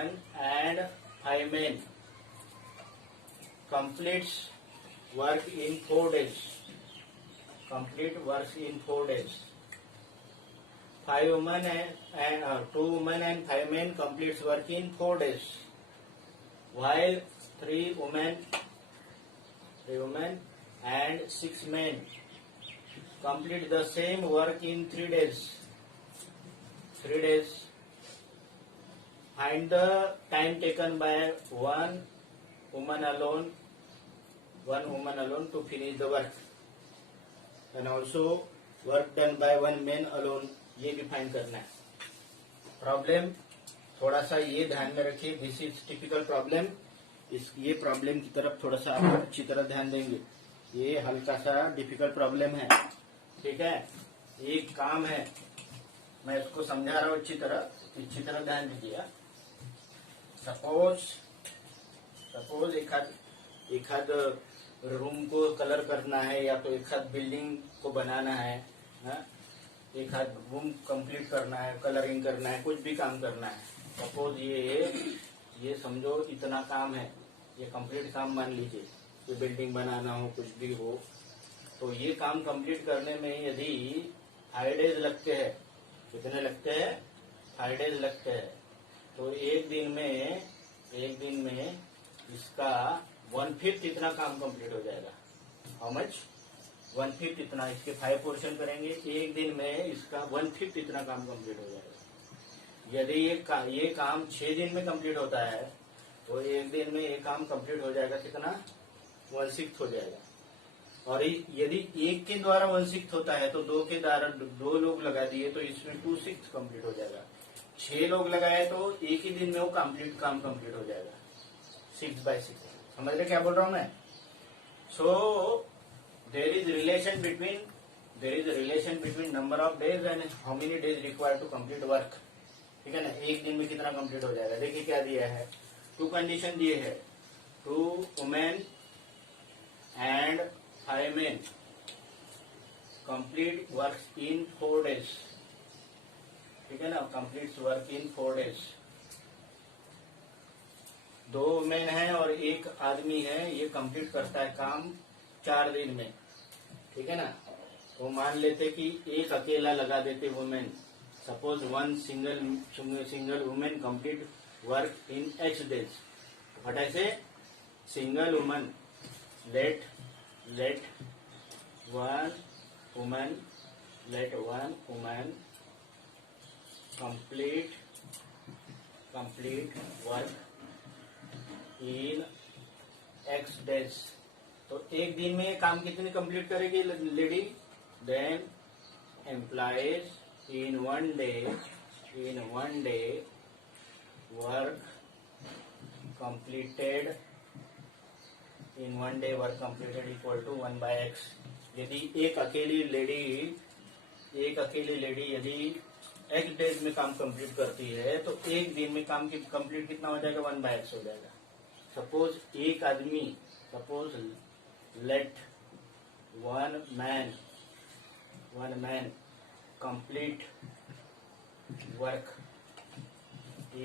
women and 5 men completes work in 4 days. Complete works in 4 days. 5 women and 2 women and 5 men completes work in 4 days, while 3 women and 6 men complete the same work in 3 days. 3 days. Find the time taken by one woman alone to finish the work, and also work done by one man alone, ये भी find करना है. Problem थोड़ा सा ये ध्यान में रखिए, दिस इज टिपिकल प्रॉब्लम. ये प्रॉब्लम की तरफ थोड़ा सा आप अच्छी तरह ध्यान देंगे. ये हल्का सा डिफिकल्ट प्रॉब्लम है, ठीक है. एक काम है, मैं इसको समझा रहा हूँ अच्छी तरह ध्यान दीजिए. सपोज एक आध रूम को कलर करना है, या तो एक आध बिल्डिंग को बनाना है, एक आध रूम कंप्लीट करना है, कलरिंग करना है, कुछ भी काम करना है. सपोज ये समझो इतना काम है, ये कंप्लीट काम मान लीजिए. ये बिल्डिंग बनाना हो, कुछ भी हो, तो ये काम कंप्लीट करने में यदि 5 डेज लगते हैं, कितने लगते हैं? 5 डेज लगते हैं. तो एक दिन में इसका 1/5 इतना काम कंप्लीट हो जाएगा. How much? 1/5 इतना. इसके 5 पोर्शन करेंगे, एक दिन में इसका 1/5 इतना काम कंप्लीट हो जाएगा. यदि ये काम 6 दिन में कंप्लीट होता है, तो एक दिन में ये काम कंप्लीट हो जाएगा कितना? 1/6 हो जाएगा. और यदि एक के द्वारा 1/6 होता है, तो 2 के द्वारा 2 लोग लगा दिए, तो इसमें 2/6 कंप्लीट हो जाएगा. 6 लोग लगाए तो एक ही दिन में वो काम कंप्लीट हो जाएगा. 6/6. समझ रहे क्या बोल रहा हूं मैं? सो there is a relation between number of days and how many days required to complete work. ठीक है ना. एक दिन में कितना कंप्लीट हो जाएगा. देखिए क्या दिया है. 2 कंडीशन दिए है. 2 women and 5 men complete work in 4 days. ठीक है ना. completes work in 4 days. 2 women है और एक आदमी है, ये कंप्लीट करता है काम 4 दिन में. ठीक है ना. तो मान लेते कि एक अकेला लगा देते women. Suppose one single women complete work in X days. But ऐसे single woman let one woman complete work in X days. तो एक दिन में काम कितनी कंप्लीट करेगी lady? Then employees in one day work completed equal to 1/x. यदि एक अकेली लेडी यदि X डेज में काम कंप्लीट करती है, तो एक दिन में काम कंप्लीट कितना हो जाएगा? 1/x हो जाएगा. सपोज एक आदमी, let one man complete work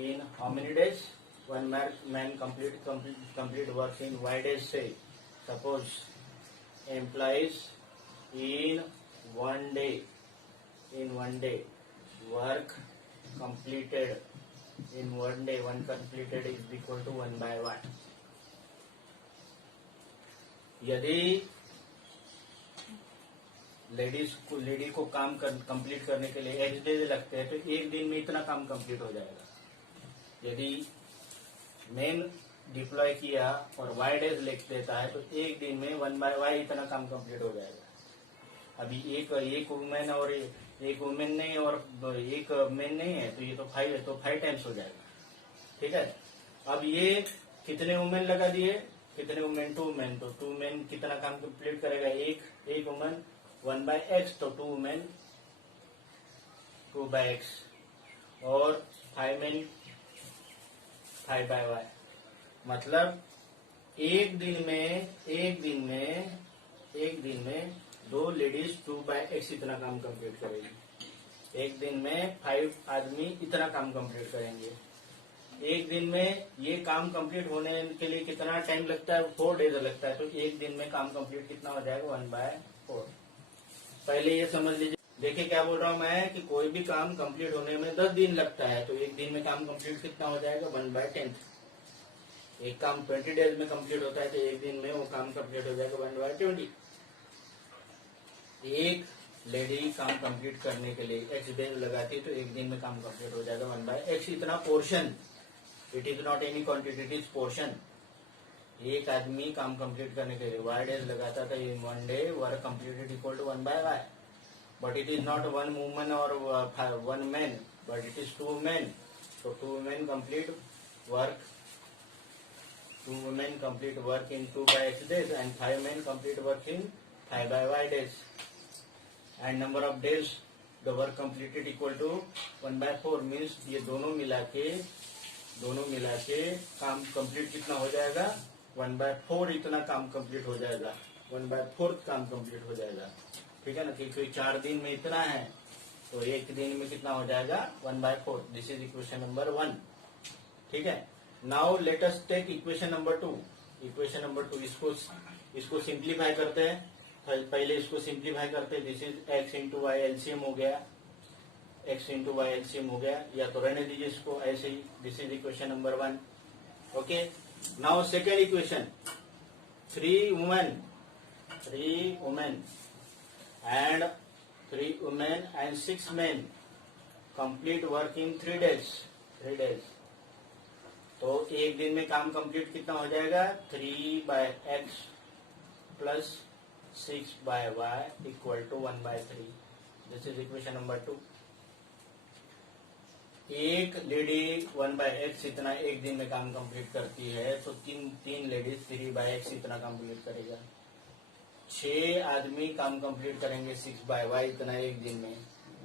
in how many days? One man complete work in Y days. Say suppose employees in one day work completed in one day. One completed is equal to 1/1. यदि lady को काम complete करने के लिए X days लगते हैं, तो एक दिन में इतना काम कंप्लीट हो जाएगा. यदि मेन डिप्लॉय किया और Y डेज लिख देता है, तो एक दिन में 1/Y इतना काम कंप्लीट हो जाएगा. अभी एक वुमेन और एक वुमेन नहीं और एक मेन नहीं है, तो ये तो 5 है, तो 5 टाइम्स हो जाएगा. ठीक है. अब ये कितने वुमेन लगा दिए? कितने वुमेन? 2 वुमेन. तो 2 वुमेन कितना काम कंप्लीट करेगा? एक वुमेन 1/x, तो 2 वुमेन 2/x, और 5 मेन 5/y. मतलब एक दिन में 2 लेडीज 2/x इतना काम कंप्लीट करेगी. एक दिन में 5 आदमी इतना काम कंप्लीट करेंगे. एक दिन में ये काम कंप्लीट होने के लिए कितना टाइम लगता है? 4 डेज लगता है। तो एक दिन में काम कंप्लीट कितना हो जाएगा? 1/4। पहले ये समझ लीजिए। देखिए क्या बोल रहा हूँ मैं कि कोई भी काम कंप्लीट होने में 10 दिन लगता है, तो एक दिन में काम कंप्लीट कितना हो जाएगा? 1/10। एक काम 20 डेज में कंप्लीट होता है, तो एक दिन में वो काम कंप्लीट हो जाएगा 1/20। एक लेडी काम कंप्लीट करने के लिए x डेज लगाती है, तो एक दिन में काम कंप्लीट हो जाएगा 1/x। इतना portion, it is not any quantity, it is portion. एक आदमी काम कंप्लीट करने के लिए y डेज लगाता था, in 1 day work completed equal to 1/y। But it is not 1 woman और 1 man, but it is 2 men। So 2 men complete work. 2 women complete work in 2/x days, and 5 men complete work in 5/y days. And number of days the work completed equal to 1/4 means ये दोनों मिला के काम complete कितना हो जाएगा? 1/4 इतना काम कंप्लीट हो जाएगा, 1/4 काम कंप्लीट हो जाएगा। ठीक है ना? क्योंकि 4 दिन में इतना है, तो एक दिन में कितना हो जाएगा? 1/4। This is equation number 1। ठीक है। Now let us take equation number 2। Equation number 2, इसको सिंप्लीफाई करते हैं। पहले इसको सिंप्लीफाई करते हैं। This is x into y LCM हो गया, x इंटू वाई एलसीएम हो गया, या तो रहने दीजिए इसको ऐसे ही। This is equation number 1। Okay. Now second equation, 3 women and 6 men complete work in 3 days। तो एक दिन में काम कंप्लीट कितना हो जाएगा? 3/x plus 6/y equal to 1/3। This is equation number 2। एक लेडी 1/x इतना एक दिन में काम कंप्लीट करती है, तो तीन लेडीज 3/x इतना कंप्लीट करेगा। 6 आदमी काम कंप्लीट करेंगे 6/y इतना एक दिन में।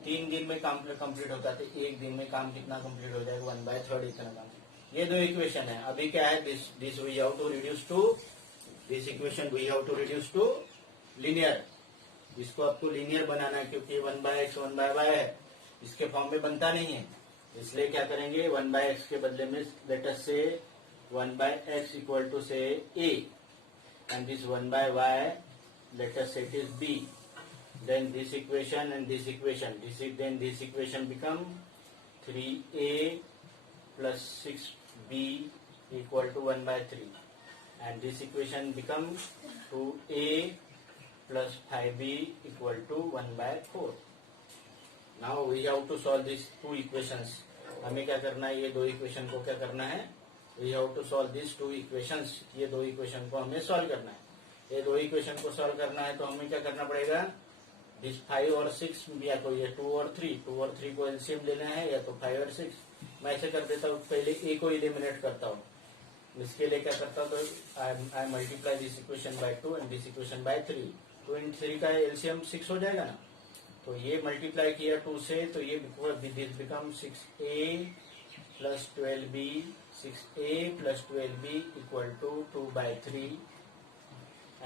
3 दिन में काम कंप्लीट होता है, तो एक दिन में काम कितना कंप्लीट हो जाएगा? 1/3 इतना काम। ये दो इक्वेशन है। अभी क्या है? This we have to reduce to, this equation we have to reduce to linear. इसको आपको लीनियर बनाना है, क्योंकि 1/x 1/y है, इसके फॉर्म में बनता नहीं है। इसलिए क्या करेंगे? 1/x के बदले में लेट अस से 1/x इक्वल टू से a, and this 1/y let us say it is b. Then this equation and this equation, then this equation become 3a plus 6b equal to 1/3, and this equation become 2a plus 5b equal to 1/4. Now we have to solve these two equations. हमें क्या करना है? ये दो equation को क्या करना है? We have to solve these two equations. ये दो इक्वेशन को हमें सॉल्व करना है। ये दो इक्वेशन को सॉल्व करना है, तो हमें क्या करना पड़ेगा? दिस 5 और 6, या तो ये 2 और 3 को एलसीएम लेना है, या तो 5 और 6। मैं ऐसे कर देता हूँ, पहले ए को इलिमिनेट करता हूँ। इसके लिए क्या करता हूँ? तो I multiply this equation by 2 and this equation by 3। 2 and 3 का एलसीएम 6 हो जाएगा ना। तो ये मल्टीप्लाई किया 2 से, तो ये this become 6a plus 12b, 6a plus 12b equal to 2/3,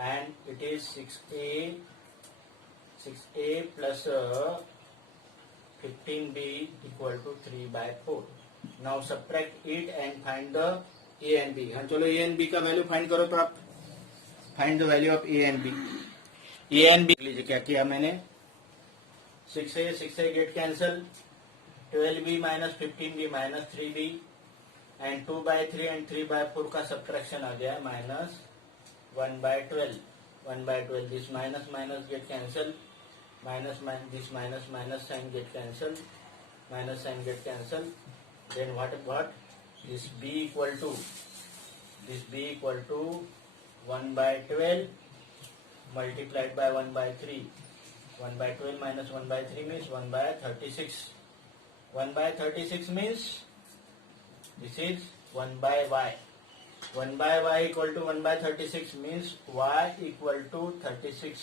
and it is 6a plus 15b equal to 3/4. Now subtract it and find the a and b. हाँ, चलो a and b का value find करो। तो आप find the value of a and b। a and b लीजिए क्या किया मैंने? 6a get cancel, 12b minus 15b minus 3b, and 2/3 and 3/4 का सब्ट्रैक्शन आ गया minus 1/12. 1/12, this minus get cancel, this minus sign get cancel, minus sign get cancel. Then what? This b equal to 1/12 multiplied by 1/3. 1/12 minus 1/3 means 1/36. 1/36 means this is 1/y. 1/y equal to 1/36 means y equal to 36.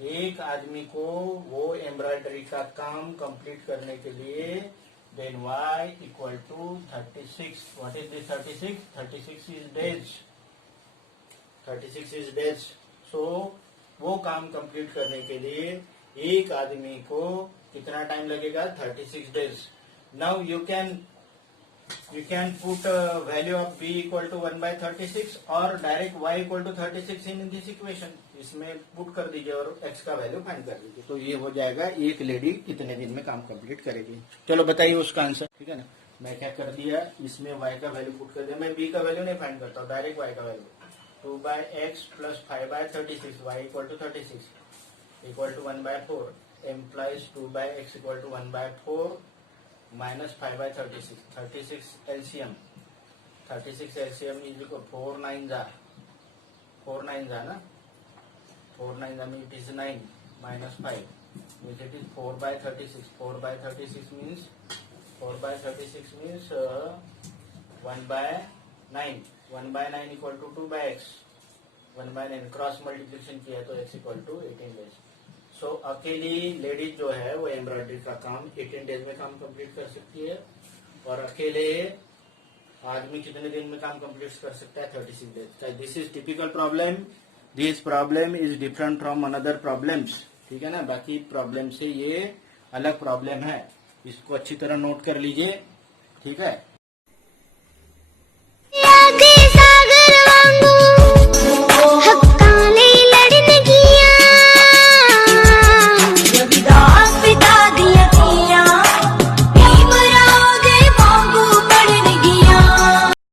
एक आदमी को वो embroidery का काम complete करने के लिए then y equal to 36. What is this 36? 36 is days. 36 is days. So वो काम कंप्लीट करने के लिए एक आदमी को कितना टाइम लगेगा? 36 days. Now you can You can put value of b equal to 1/36 और direct y equal to 36 in this equation. इसमें पुट कर दीजिए और x का वैल्यू फाइंड कर दीजिए, तो ये हो जाएगा एक लेडी कितने दिन में काम कंप्लीट करेगी। चलो बताइए उसका आंसर, ठीक है ना। मैं क्या कर दिया, इसमें y का वैल्यू पुट कर दिया, मैं b का वैल्यू नहीं फाइंड करता हूँ, डायरेक्ट y का value 2/x plus 5/36 y equal to 36 equal to 1/4 implies 2/x equal to 1/4 minus 5/36 36 LCM 36 LCM is equal 4 9s are 4 9s are na 4 9s I mean it is 9 minus 5 which it is 4/36 4/36 means 4/36 means 1/9 1/9 equal to 2/x 1/9 cross multiplication किया तो x equal to 18 days। सो अकेली ladies जो है वो embroidery का काम 18 days में काम कंप्लीट कर सकती है, और अकेले आदमी कितने दिन में काम कंप्लीट कर सकता है, 36 days. This is typical problem, this problem is different from another problems, ठीक है ना। बाकी प्रॉब्लम से ये अलग प्रॉब्लम है, इसको अच्छी तरह नोट कर लीजिए, ठीक है।